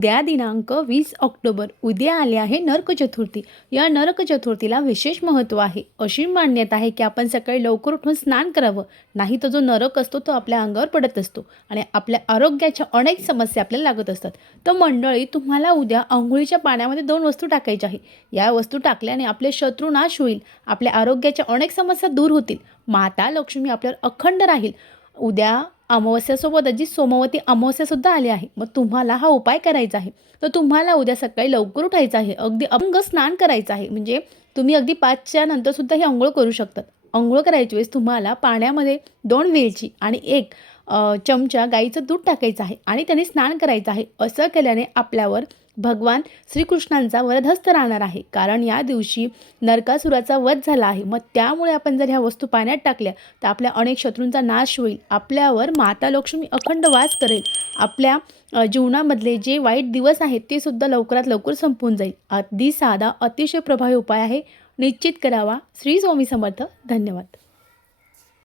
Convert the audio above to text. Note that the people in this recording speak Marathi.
उद्या दिनांक वीस ऑक्टोबर. उद्या आले आहे नरक चतुर्थी. या नरक चतुर्थीला विशेष महत्त्व आहे. अशी मान्यता आहे की आपण सकाळी लवकर उठून स्नान करावं. नाही तर जो नरक असतो तो आपल्या अंगावर पडत असतो आणि आपल्या आरोग्याच्या अनेक समस्या आपल्याला लागत असतात. तर मंडळी तुम्हाला उद्या आंघोळीच्या पाण्यामध्ये दोन वस्तू टाकायच्या आहे या वस्तू टाकल्याने आपले शत्रू नाश होईल. आपल्या आरोग्याच्या अनेक समस्या दूर होतील. माता लक्ष्मी आपल्यावर अखंड राहील. उद्या अमावस्यासोबतच जी सोमवती अमावस्यासुद्धा आली आहे मग तुम्हाला हा उपाय करायचा आहे. तर तुम्हाला उद्या सकाळी लवकर उठायचं आहे. अगदी अंग स्नान करायचं आहे. म्हणजे तुम्ही अगदी पाचच्या नंतरसुद्धा ही आंघोळ करू शकतात आंघोळ करायच्या वेळेस तुम्हाला पाण्यामध्ये दोन वेलची आणि एक चमचा गाईचं दूध टाकायचं आहे आणि त्याने स्नान करायचं आहे. असं केल्याने आपल्यावर भगवान श्रीकृष्णांचा वरदहस्त राहणार आहे. कारण या दिवशी नरकासुराचा वध झाला आहे. मग त्यामुळे आपण जर ह्या वस्तू पाण्यात टाकल्या तर आपल्या अनेक शत्रूंचा नाश होईल. आपल्यावर माता लक्ष्मी अखंड वास करेल. आपल्या जीवनामधले जे वाईट दिवस आहेत ते सुद्धा लवकरात लवकर संपून जाईल. अगदी साधा अतिशय प्रभावी उपाय आहे. निश्चित करावा. श्री स्वामी समर्थ. धन्यवाद.